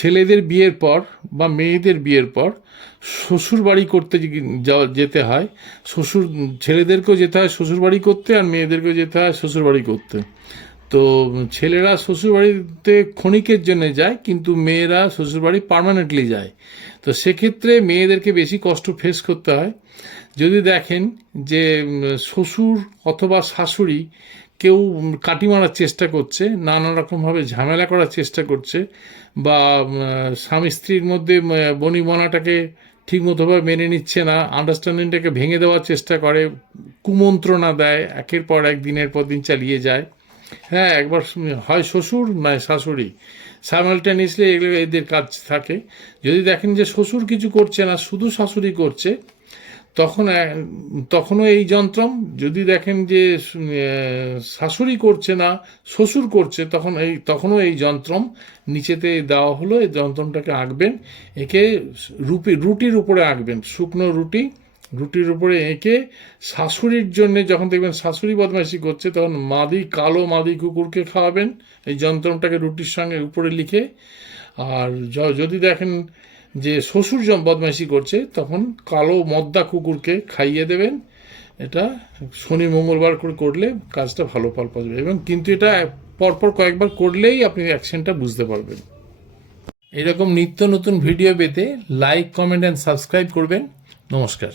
ছেলেদের বিয়ের পর বা মেয়েদের বিয়ের পর শ্বশুর বাড়ি করতে যেতে হয়, ছেলেদেরকেও যেতে হয় শ্বশুর বাড়ি করতে, আর মেয়েদেরকেও যেতে হয় শ্বশুর বাড়ি করতে। তো ছেলেরা শ্বশুরবাড়িতে ক্ষণিকের জন্য যায়, কিন্তু মেয়েরা শ্বশুরবাড়ি পার্মানেন্টলি যায়। তো সেক্ষেত্রে মেয়েদেরকে বেশি কষ্ট ফেস করতে হয়। যদি দেখেন যে শ্বশুর অথবা শাশুড়ি কেউ কাটি মারার চেষ্টা করছে, নানা রকমভাবে ঝামেলা করার চেষ্টা করছে, বা স্বামী স্ত্রীর মধ্যে বনিবনাটাকে ঠিকমতোভাবে মেনে নিচ্ছে না, আন্ডারস্ট্যান্ডিংটাকে ভেঙে দেওয়ার চেষ্টা করে, কুমন্ত্রণা দেয়, একের পর এক দিনের পর দিন চালিয়ে যায়। হ্যাঁ, একবার হয় শ্বশুর নয় শাশুড়ি, সাইমালটেনিয়াসলি এগুলো এদের কাজ থাকে। যদি দেখেন যে শ্বশুর কিছু করছে না, শুধু শাশুড়ি করছে, তখনও এই যন্ত্রম। যদি দেখেন যে শাশুড়ি করছে না, শ্বশুর করছে, তখনও এই যন্ত্রম নিচেতে দেওয়া হলো। এই যন্ত্রমটাকে আঁকবেন, একে রুটির উপরে আঁকবেন, শুকনো রুটির উপরে এঁকে শাশুড়ির জন্য, যখন দেখবেন শাশুড়ি বদমাইশি করছে, তখন কালো মাদি কুকুরকে খাওয়াবেন এই যন্ত্রমটাকে রুটির সঙ্গে উপরে লিখে। আর যদি দেখেন যে শ্বশুর বদমাইশি করছে, তখন কালো মদ্দা কুকুরকে খাইয়ে দেবেন। এটা শনি মঙ্গলবার করে করলে কাজটা ভালো ফল পাবে, এবং কিন্তু এটা পরপর কয়েকবার করলেই আপনি অ্যাকশনটা বুঝতে পারবেন। এরকম নিত্য নতুন ভিডিও পেতে লাইক, কমেন্ট অ্যান্ড সাবস্ক্রাইব করবেন। নমস্কার।